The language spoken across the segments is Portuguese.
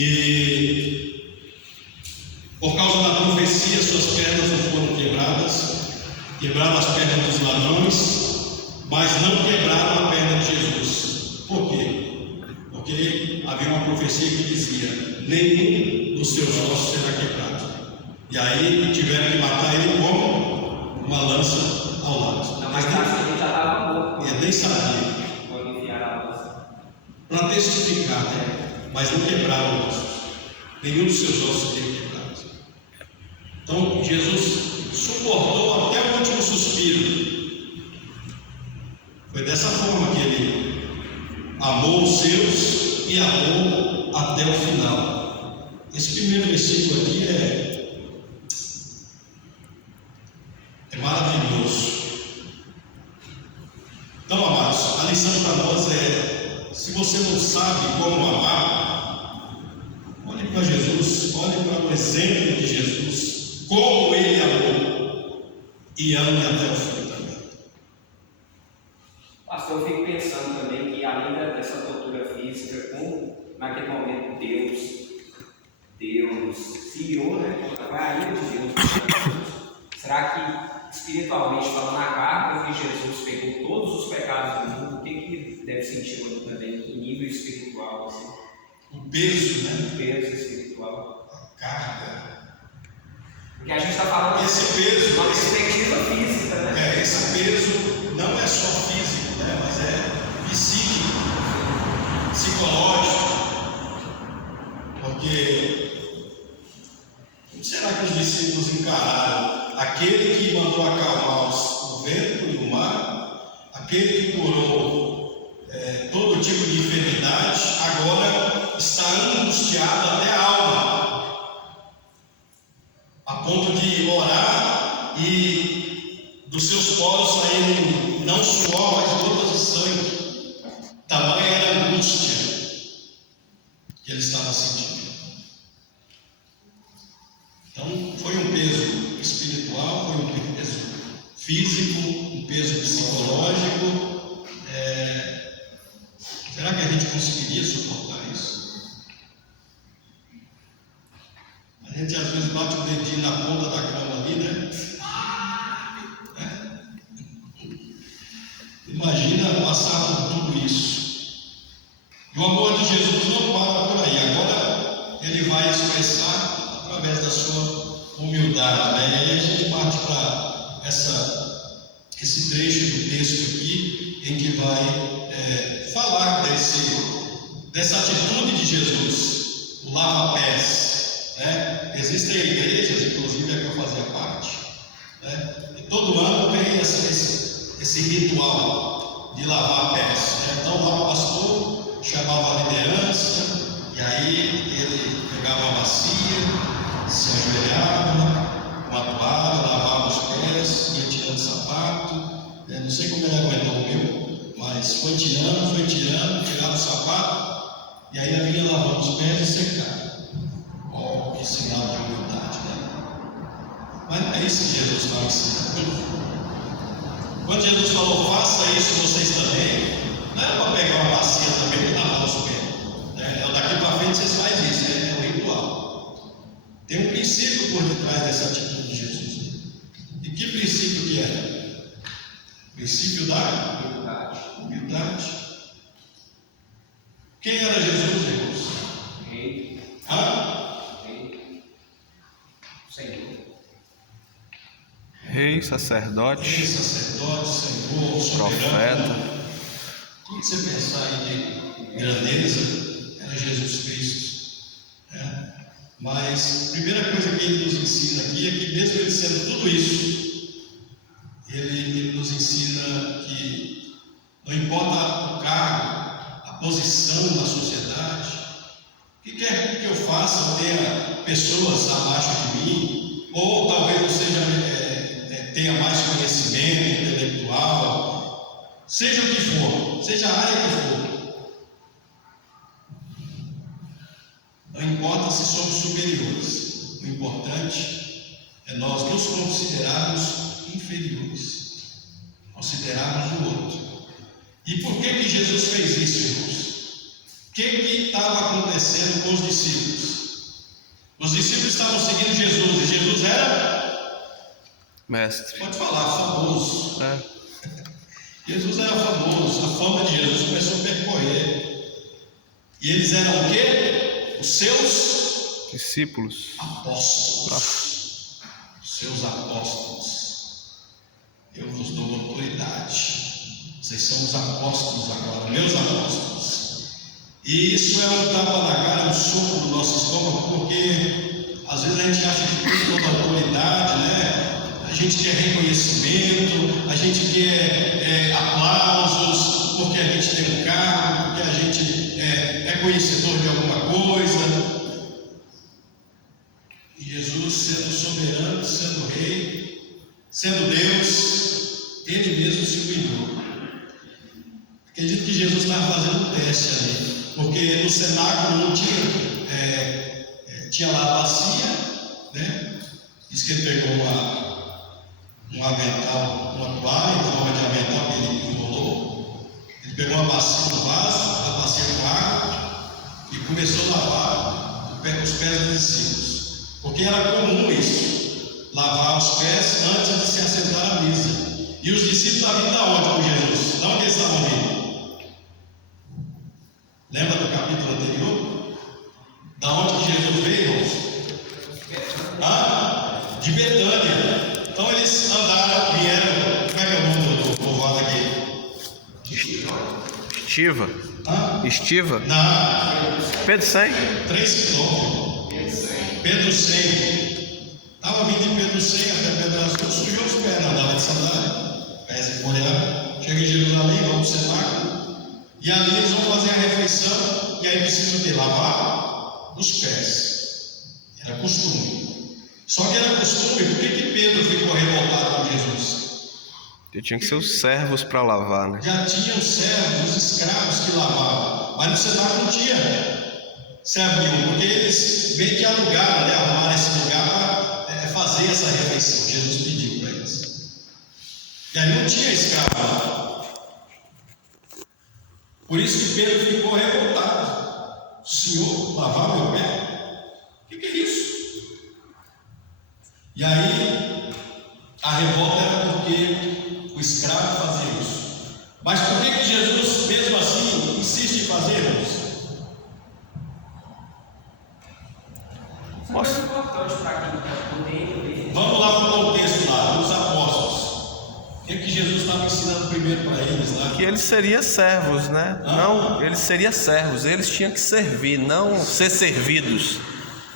E por causa da profecia, suas pernas não foram quebradas, quebraram as pernas dos ladrões, mas não quebraram a perna de Jesus. Por quê? Porque havia uma profecia que dizia: nenhum dos seus ossos será quebrado. E aí tiveram que matar ele com uma lança ao lado. Não, mas ele já estava morto. Ele nem sabia. Quando enfiaram a lança. Para testificar, né? Mas não quebraram ossos. Nenhum dos seus ossos seria quebrado. Então Jesus suportou até o último suspiro. Foi dessa forma que ele amou os seus e amou até o final. Esse primeiro versículo aqui é maravilhoso. Então, amados, a lição para nós é: se você não sabe como amar, olhe para Jesus, olhe para o exemplo de Jesus, como ele amou, e ame até o fim também. Pastor, eu fico pensando também que, além dessa tortura física, como naquele momento Deus se irou, né? Foi a ira de Deus. Será que, espiritualmente falando, na carga que Jesus pegou todos os pecados do mundo, o que deve sentir também em nível espiritual? Assim? O peso, né? O peso espiritual. A carga. Porque a gente está falando esse peso, uma perspectiva física, né? Esse peso não é só físico, né? Mas é psíquico, psicológico. Porque como será que os discípulos encararam aquele que mandou acalmar o vento e o mar, aquele que curou todo tipo de enfermidade, agora está angustiado até a alma, a ponto de orar e dos seus poros saírem não suor, mas gotas de sangue. Tamanha era a angústia que ele estava sentindo. Então, foi um peso espiritual, foi um peso físico, um peso psicológico. Será que a gente conseguiria suportar isso? A gente às vezes bate o dedinho na ponta da cama ali, né? Imagina passar por tudo isso. E o amor de Jesus não para por aí. Agora ele vai expressar através da sua humildade, né? E aí a gente parte para esse trecho do texto aqui, em que vai falar dessa atitude de Jesus, o lava-pés, né? Existem igrejas, inclusive a que eu fazia parte, né? E todo ano tem esse ritual de lavar pés, né? Então lá o pastor chamava a liderança, e aí ele pegava a bacia, se ajoelhava, uma toalha, lavava os pés, ia tirando sapato, né? Não sei como ele aguentou o meu, mas foi tirando, tirava o sapato, e aí ele ia lavando os pés e secava. Oh, que sinal de humildade, né? Mas não é isso que Jesus estava ensinando. Quando Jesus falou, faça isso vocês também, não era para pegar uma bacia também e lavar os pés, né? Daqui para frente vocês fazem isso, né? É um ritual. Tem um princípio por detrás dessa atitude de Jesus. E que princípio que era? O princípio da humildade. Quem era Jesus, irmãos? Rei. Rei. Senhor. Rei, sacerdote, Senhor, profeta. Tudo que você pensar aí de grandeza era Jesus Cristo, né? Mas a primeira coisa que ele nos ensina aqui é que, mesmo ele sendo tudo isso, ele nos ensina que não importa o cargo, a posição na sociedade, o que quer que eu faça, eu tenha pessoas abaixo de mim, ou talvez eu tenha mais conhecimento intelectual, seja o que for, seja a área que for, não importa se somos superiores, o importante é nós nos considerarmos inferiores, considerarmos o outro. E por que Jesus fez isso, irmãos? que estava acontecendo com os discípulos? Os discípulos estavam seguindo Jesus, e Jesus era, Mestre. pode falar, famoso. É. Jesus era famoso, a fama de Jesus começou a percorrer. E eles eram o quê? Os seus Discípulos. apóstolos. Os seus apóstolos. Eu vos dou autoridade. Vocês são os apóstolos agora, meus apóstolos. E isso é um tapa na cara, um soco no nosso estômago, porque às vezes a gente acha que tem toda a autoridade, né? A gente quer reconhecimento, a gente quer aplausos, porque a gente tem um cargo, porque a gente é conhecedor de alguma coisa. E Jesus, sendo soberano, sendo rei, sendo Deus, ele mesmo se humilhou. Acredito que Jesus estava fazendo um teste ali, porque no cenáculo não tinha lá a bacia, né? Diz que ele pegou um avental, uma toalha, em forma de avental que ele enrolou. Ele pegou uma bacia, um vaso, a bacia com água, e começou a lavar os pés dos discípulos. Porque era comum isso, lavar os pés antes de se assentar à mesa. E os discípulos estavam vindo da onde com Jesus? Da onde eles estavam vindo? Lembra do capítulo anterior? Da onde que Jesus veio, irmãos? De Betânia. Então eles andaram, vieram. Como é que é o nome do povoado aqui? Estiva. Estiva. Não. Pedro 100. 3 quilômetros. Pedro 100. Estava vindo de Pedro 100 até Pedro Azul, sujou os pés, não andava de sandália, pés empoleirados. Chega em Jerusalém, vamos para o cenáculo. E ali eles vão fazer a refeição, e aí precisam de lavar os pés. Era costume. Só que era costume, por que Pedro ficou revoltado com Jesus? Porque tinha que ser os servos para lavar, né? Já tinham servos, os escravos que lavavam, mas no cenáculo não tinha servo nenhum, porque eles bem que alugaram, né, arrumaram esse lugar para fazer essa refeição. Jesus pediu para eles. E aí não tinha escravo lá. Por isso que Pedro ficou revoltado. Senhor, lavar meu pé? O que é isso? E aí, a revolta era porque o escravo fazia isso. Mas por que Jesus, mesmo assim, insiste em fazer isso? Isso é importante para quem está por dentro dele. Vamos lá para o contexto lá, dos apóstolos. O que Jesus estava ensinando primeiro para eles lá? Que eles seriam servos, né? Não, eles seriam servos. Eles tinham que servir, não ser servidos.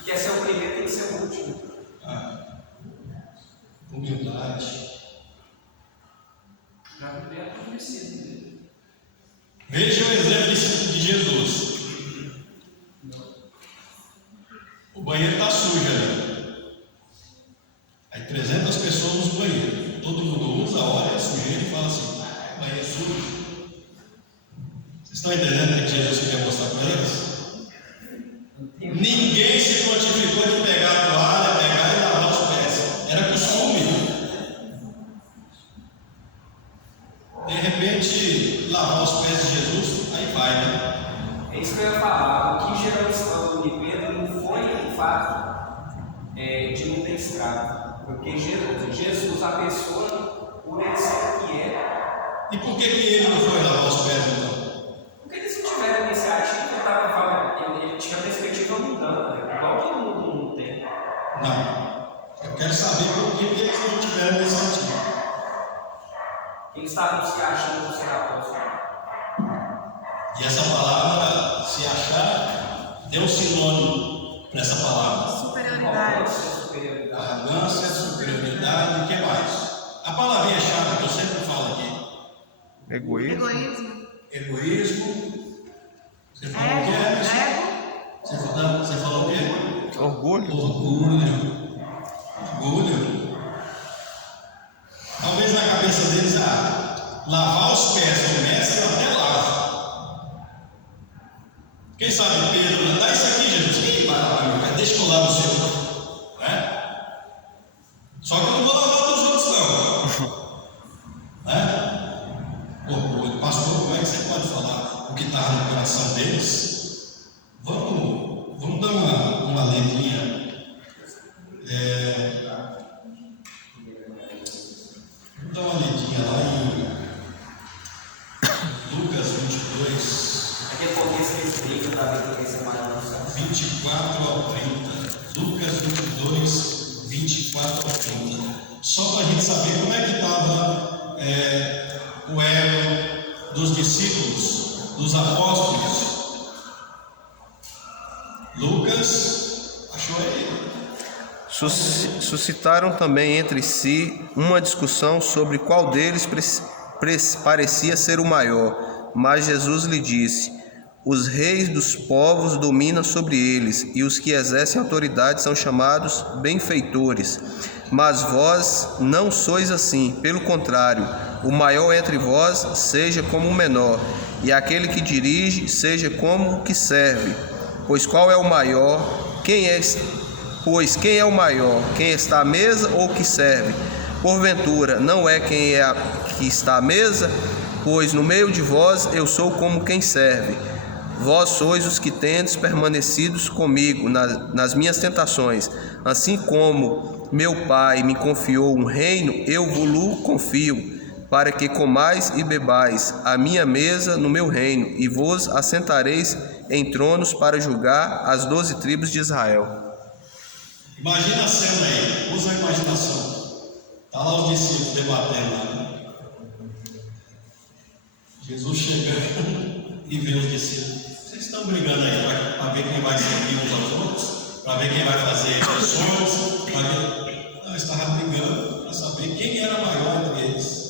Quer ser o primeiro, tem que ser o último. Humildade. Já primeiro é preciso dele. Veja o exemplo de Jesus. O banheiro está sujo ali. Aí 300 pessoas nos banheiros. Todo mundo usa, olha a sujeira e fala assim: banheiro sujo. Vocês estão entendendo o que Jesus queria mostrar para eles? Ninguém se prontificou de pegar a toalha, pegar e lavar os pés. Era costume. De repente, lavar os pés de Jesus, aí vai, né? É isso que eu ia falar. O que gerou o escândalo de Pedro não foi o fato de não ter escravo. Porque Jesus, a pessoa, por ele ser o que é. E por que ele não foi lavar os pés então? Porque eles não tiveram iniciativa, ele tinha perspectiva mudando, né? Igual todo mundo tem. Não. Eu quero saber por que eles não tiveram iniciativa. Eles estavam se achando ser apóstolos. E essa palavra, se achar, deu um sinônimo para essa palavra. Superioridade. Arrogância, superioridade e o que mais? A palavrinha-chave que eu sempre falo aqui: Egoísmo. Egoísmo. egoísmo. Você falou o que é, Emerson? Ego. Você falou o quê? Orgulho. Orgulho. Talvez na cabeça deles, lavar os pés do mestre até lava. Quem sabe Pedro, dá isso aqui, Jesus. Quem vai lavar meu pé? Deixa que eu lavo o seu. Só que eu não vou lavar dos outros, não. Orgulho. Pastor, como é que você pode falar o que está no coração deles? letrinha. Vou dar uma lidinha lá em Lucas 22. Aquele contexto que explica para ver que esse maior não sabe. 24 ao 30. Lucas 22, 24 ao 30. Só para a gente saber como é que estava o elo dos discípulos, dos apóstolos. Lucas, achou aí? Suscitaram também entre si uma discussão sobre qual deles parecia ser o maior. Mas Jesus lhe disse: os reis dos povos dominam sobre eles, e os que exercem autoridade são chamados benfeitores. Mas vós não sois assim, pelo contrário, o maior entre vós seja como o menor, e aquele que dirige seja como o que serve. Pois qual é o maior? Quem é o maior? Quem está à mesa ou que serve? Porventura, não é quem que está à mesa? Pois no meio de vós eu sou como quem serve. Vós sois os que tendes permanecidos comigo nas minhas tentações. Assim como meu Pai me confiou um reino, eu vos confio, para que comais e bebais a minha mesa no meu reino, e vos assentareis em tronos para julgar as 12 tribos de Israel. Imagina a cena aí, usa a imaginação. Está lá os discípulos debatendo lá, né? Jesus chegando e vê os discípulos. Vocês estão brigando aí para ver quem vai servir uns aos outros, para ver quem vai fazer eleições, para ver. Não, estava brigando para saber quem era maior entre eles.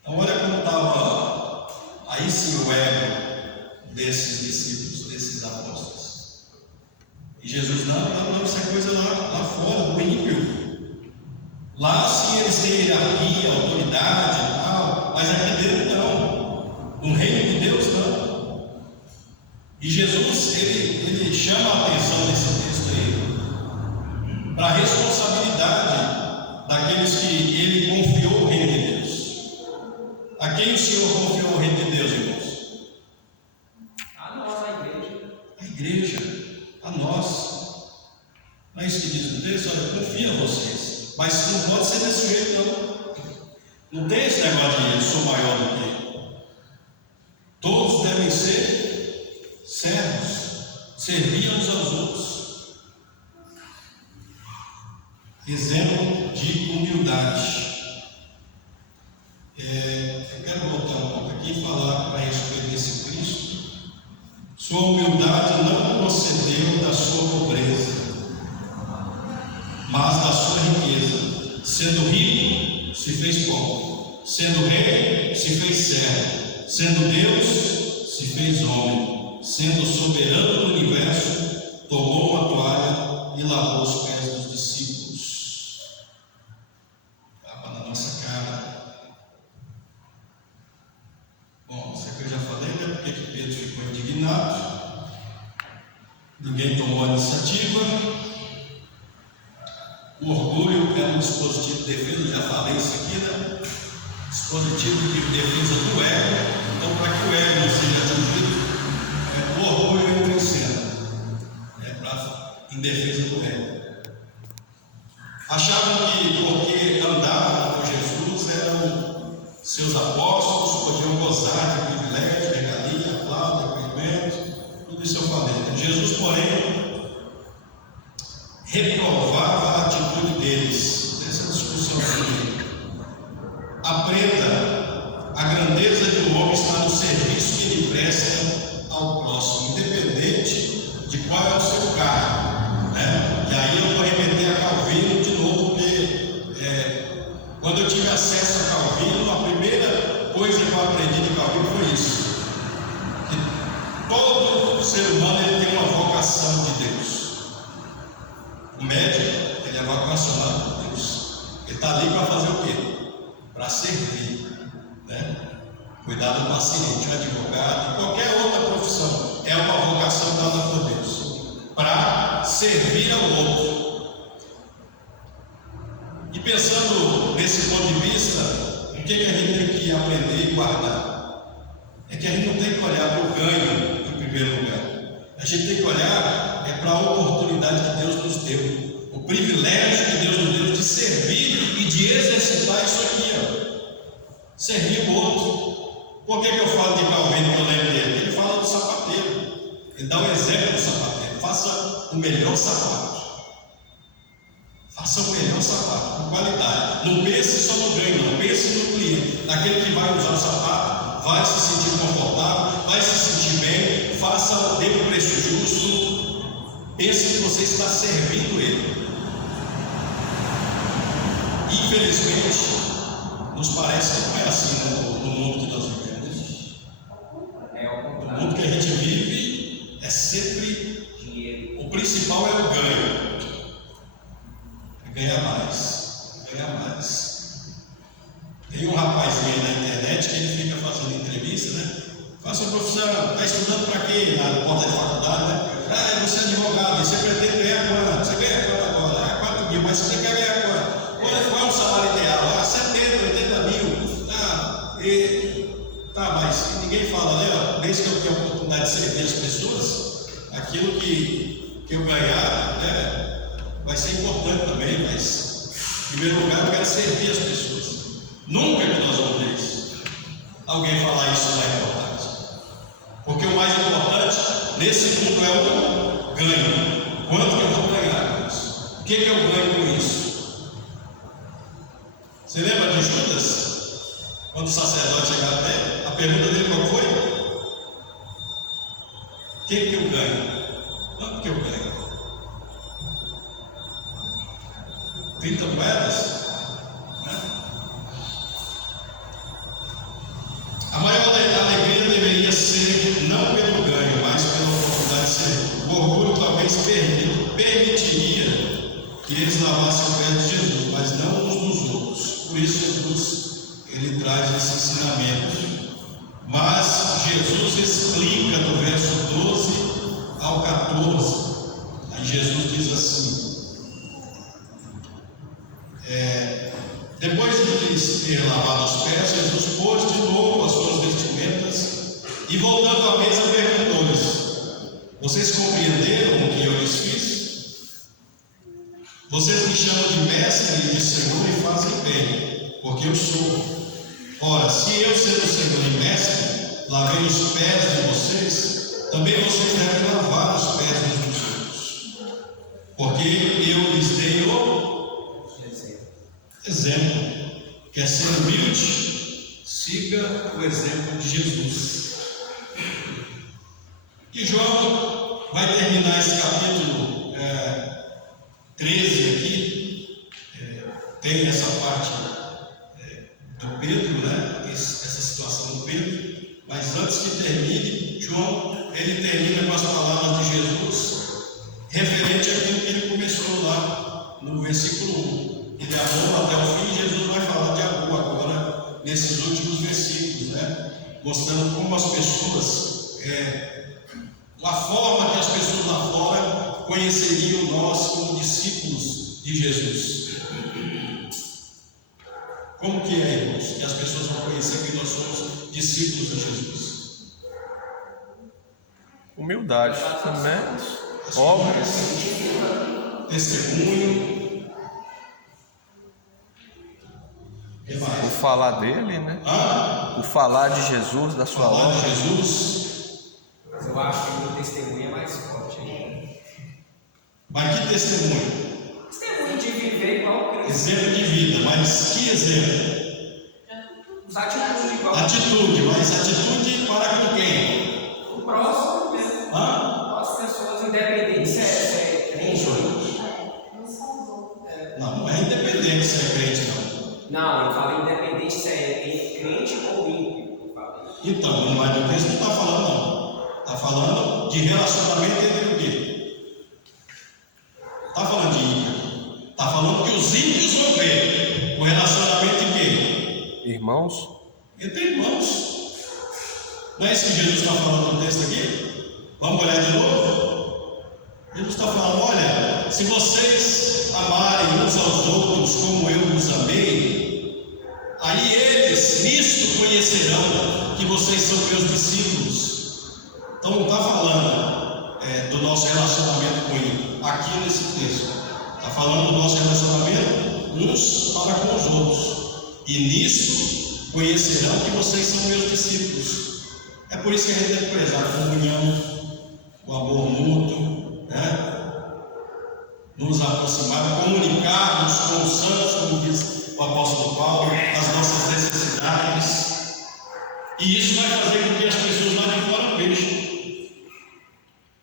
Então olha como estava aí sim o ego desses discípulos, desses apóstolos. E Jesus, não, isso é coisa lá fora, do ímpio. Lá sim eles têm hierarquia, autoridade e tal, mas aqui dentro não. No reino de Deus não. E Jesus, ele chama a atenção nesse texto aí para a responsabilidade daqueles que ele confiou o reino de Deus. A quem o Senhor confiou o reino de Deus, irmãos? A nós, a igreja. A igreja, a nós. Não é isso que diz o texto? Olha, confia em vocês. Mas não pode ser desse jeito, não. Não tem esse negócio de eu sou maior do que ele. Todos devem ser servos, servir uns aos outros. Exemplo de humildade. Eu quero voltar um pouco aqui e falar a respeito desse Cristo. Sua humildade não procedeu da sua pobreza, mas da sua riqueza. Sendo rico, se fez pobre. Sendo rei, se fez servo. Sendo Deus, se fez homem. Sendo soberano do universo, tomou uma toalha e lavou os pés dos discípulos. Tapa na nossa cara. Bom, isso aqui eu já falei, né? Porque que Pedro ficou indignado. Ninguém tomou a iniciativa. O orgulho é um dispositivo de defesa, já falei isso aqui, né? Dispositivo de defesa do ego. Então, para que o ego não seja atingido, o orgulho entra em cena, em defesa do ego. Achavam que porque andavam com Jesus eram seus apóstolos, podiam gozar de privilégio, regalia, aplauso, depoimento, tudo isso eu falei. Jesus, porém, reprovava a atitude deles, nessa discussão aqui. Aprenda, a grandeza de um homem está no serviço que ele presta ao próximo, independente de qual é o seu cargo, né? E aí eu vou remeter a Calvino de novo, porque quando eu tive acesso a Calvino, a primeira coisa que eu aprendi de Calvino foi isso: que todo ser humano ele tem uma vocação de Deus. O médico, ele é vocacionado por Deus. Ele está ali para fazer o quê? Para servir, né? Cuidar do paciente, o advogado, qualquer outra profissão, é uma vocação dada por Deus, para servir ao outro. E pensando nesse ponto de vista, o que a gente tem que aprender e guardar? É que a gente não tem que olhar para o ganho em primeiro lugar. A A gente tem que olhar para a oportunidade que Deus nos deu, o privilégio que Deus nos deu de servir e de exercitar isso aqui, servir o outro. Por que eu falo de Calvino que eu lembro dele? Ele fala do sapateiro, ele dá um exemplo do sapateiro. Faça o melhor sapato. Faça o melhor sapato, com qualidade. Não pense só no ganho, não. Pense no cliente, naquele que vai usar o sapato, vai se sentir confortável, vai se sentir bem. Faça, dê um preço justo. Pense que você está servindo ele. Infelizmente, nos parece que não é assim, né, no mundo que nós vivemos. O mundo que a gente vive é sempre dinheiro. O principal é o ganho. Ganha mais, ganha mais. Tem um rapazinho aí na internet que ele fica fazendo entrevista, né? Faça profissão, está estudando para quê? Na porta de faculdade, né? Você é advogado, e você pretende ganhar quanto? Você ganha quanto agora? 4 mil, mas você quer ganhar quanto? Qual é o salário ideal? 70, 80 mil. Tá, mas ninguém fala, né? Desde que eu tenho a oportunidade de servir as pessoas, aquilo que eu ganhar, né? Vai ser importante também, mas em primeiro lugar eu quero servir as pessoas. Nunca que nós vamos ver isso. Alguém falar isso não é importante. Porque o mais importante nesse mundo é o ganho. Quanto que eu vou ganhar com isso? O que eu ganho com isso? Você lembra de Judas? Quando o sacerdote chegava até, a pergunta dele qual foi? O que eu ganho? Quanto que eu ganho? 30 moedas? Né? A maior alegria deveria ser não pelo ganho, mas pela oportunidade de ser. O orgulho talvez permitiria que eles lavassem o pé de Jesus, mas não uns dos outros. Por isso Jesus ele traz esse ensinamento. Mas Jesus explica no verso 12 ao 14. Aí Jesus diz assim: depois de lhes ter lavado os pés, Jesus pôs de novo as suas vestimentas e, voltando à mesa, perguntou-lhes: vocês compreenderam o que eu lhes fiz? Vocês me chamam de mestre e de Senhor e fazem bem, porque eu sou. Ora, se eu, sendo Senhor e mestre, lavei os pés de vocês, também vocês devem lavar os pés uns dos outros, porque eu lhes dei o exemplo. Quer ser humilde? Siga o exemplo de Jesus. E João vai terminar esse capítulo 13 aqui. Tem essa parte do Pedro, né? Essa situação do Pedro. Mas antes que termine, João ele termina com as palavras de Jesus referente àquilo que ele começou lá no versículo 1. Ele amou até o fim. Jesus vai falar de amor agora nesses últimos versículos, né? Mostrando como as pessoas, a forma que as pessoas lá fora conheceriam nós como discípulos de Jesus. Como que é, irmãos, que as pessoas vão conhecer que nós somos discípulos de Jesus? Humildade, né? Obras, testemunho. O falar dele, né? O falar de Jesus, da sua Falar obra. de Jesus. Mas eu acho que o testemunho é mais forte ainda. Mas que testemunho? Testemunho de viver igual Cristo. Exemplo de vida, mas que exemplo? Os atitudes igual. Atitude, mas atitude para com quem? O próximo mesmo. As pessoas, independente se é crente ou não. Não é independente se é crente, não. Não, eu falo independente se é crente ou ímpio. Então, mas o texto não está falando, não. Está falando de relacionamento entre o quê? Está falando de ímpio. Está falando que os ímpios vão ver o relacionamento em quê? Irmãos? Entre irmãos. Não é isso que Jesus está falando no texto aqui? Vamos olhar de novo? Jesus está falando: olha, se vocês amarem uns aos outros como eu vos amei, aí eles nisto conhecerão que vocês são meus discípulos. Então não está falando do nosso relacionamento com Ele. Aqui nesse texto, está falando do nosso relacionamento uns para com os outros. E nisso conhecerão que vocês são meus discípulos. É por isso que a gente deve prezar a comunhão, o amor mútuo, né? Nos aproximar, comunicarmos com os santos, como diz o apóstolo Paulo, as nossas necessidades. E isso vai fazer com que as pessoas lá de fora vejam.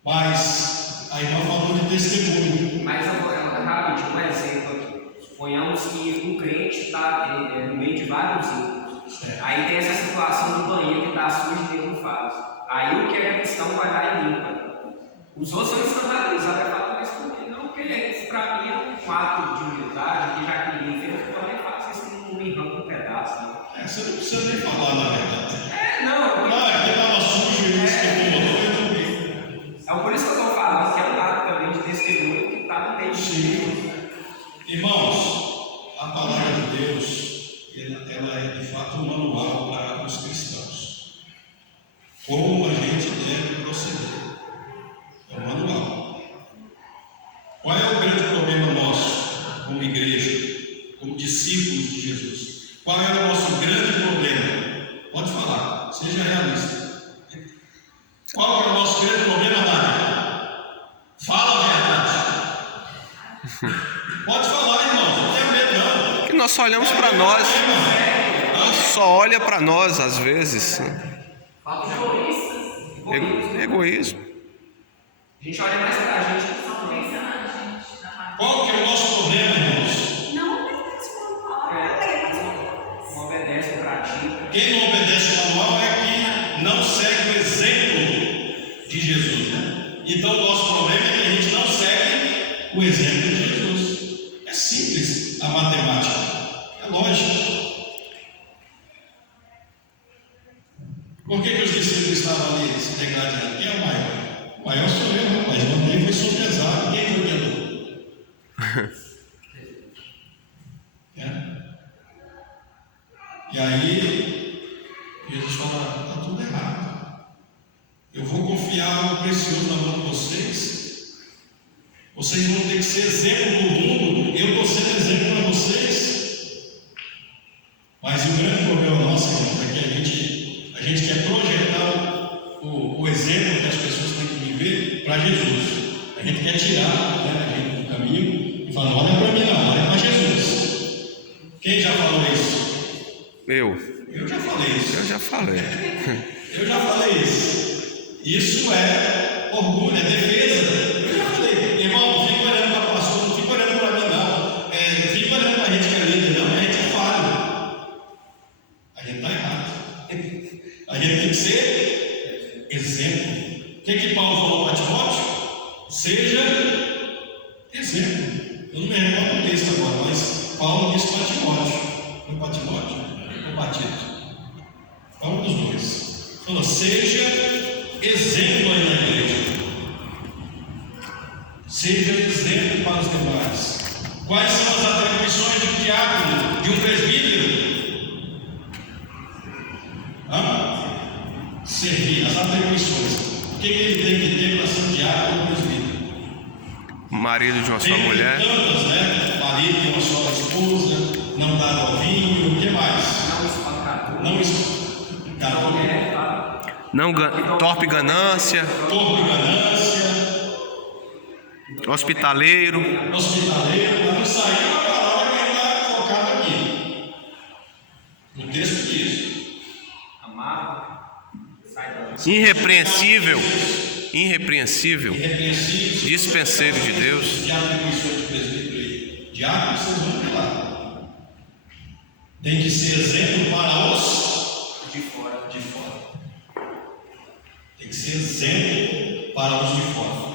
Mas a irmã falou de testemunho. Mas agora, rapidinho, um exemplo aqui. Suponhamos que um crente está no meio de vários ímpios. Aí tem essa situação do banheiro que está sujo e Deus não faz. Aí o que é cristão vai lá e limpa. Os outros são escandalizados. Vai falar, mas por que não? Porque para mim é um ato de humildade, que já que ninguém fez, eu também faço isso que não me arranca um pedaço. Né? Você não precisa nem falar, na verdade. Não. Porque estava sujo e isso que incomodou, eu não vi. É por isso que eu estou falando que é um ato também de testemunho que está no meio de Irmãos, a palavra de Deus, ela é de fato um manual para os cristãos. Como a gente deve proceder. É um manual. Qual é o grande problema nosso, como igreja, como discípulos de Jesus? Qual é o nosso grande problema? Pode falar, seja realista. Qual é o nosso grande problema, Nádia? Fala a verdade. Pode falar, irmãos, não tenha medo não. Que nós só olhamos para nós. Só olha para nós às vezes. Egoísmo. A gente olha mais pra gente que são Qual que é o nosso problema, irmãos? Não obedece, pratica. Quem não obedece o manual é que não segue o exemplo de Jesus, né? Então o nosso problema é que a gente não segue o exemplo de Jesus. É simples a matemática, é lógico. Por que os discípulos estavam ali se degradando? Quem é o maior? O maior sou eu, rapaz. Não tem, foi sou pesado. Quem foi que andou? E aí, Jesus fala: está tudo errado. Eu vou confiar o precioso na mão de vocês. Vocês vão ter que ser exemplo do mundo. Eu estou sendo exemplo para vocês. Mas o grande problema nosso, irmãos, é que a gente quer projetar o exemplo que as pessoas têm que viver para Jesus. A gente quer tirar a gente do caminho e falar: olha para mim, não, olha para Jesus. Quem já falou isso? Eu já falei isso. já falei. Eu já falei isso. Isso é orgulho, é defesa. Eu já falei, irmão, não fica olhando para o pastor, não fica olhando para mim, não. Não fica olhando para a gente que é líder, não. A gente é falho. A gente está errado. A gente tem que ser exemplo. O que Paulo falou para Timóteo? Seja exemplo. Eu não me recordo do texto agora, mas Paulo disse para Timóteo. Foi para Timóteo? Ou para Tito? É um dos dois. Falou: seja exemplo aí na igreja. Seja exemplo para os demais. Quais são as atribuições de um diácono, de um presbítero? Servir, as atribuições. O que ele tem que ter para ser diácono ou presbítero? Marido de uma só mulher. Tantas, né? Marido de uma só esposa, não dar ao vinho, o que mais? Não espancador. Não torpe ganância. Torpe ganância. Hospitaleiro. Para não sair uma palavra que está colocada aqui. O texto diz: amado, irrepreensível. Dispenseiro de Deus. De atribuições de presbítero aí. Diácono, vocês vão ver lá. Tem que ser exemplo para os de fora. Tem que ser exemplo para os de fora.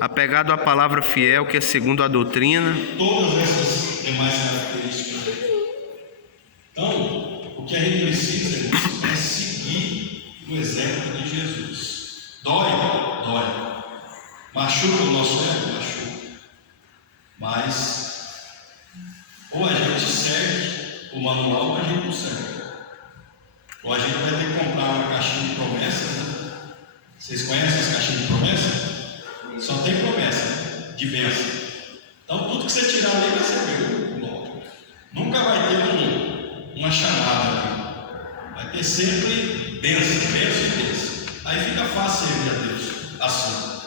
Apegado à palavra fiel, que é segundo a doutrina. Todas essas demais características. Então, o que a gente precisa é seguir o exemplo de Jesus. Dói. Machuca o nosso ego, machuca. Mas ou a gente segue o manual ou a gente não segue. Ou a gente vai ter que comprar uma caixinha de promessas, né? Vocês conhecem as caixinhas de promessas? Só tem promessa de bênção. Então tudo que você tirar ali vai ser meu. Nunca vai ter uma chamada ali. Vai ter sempre bênção, bênção e bênção. Aí fica fácil servir a Deus assim.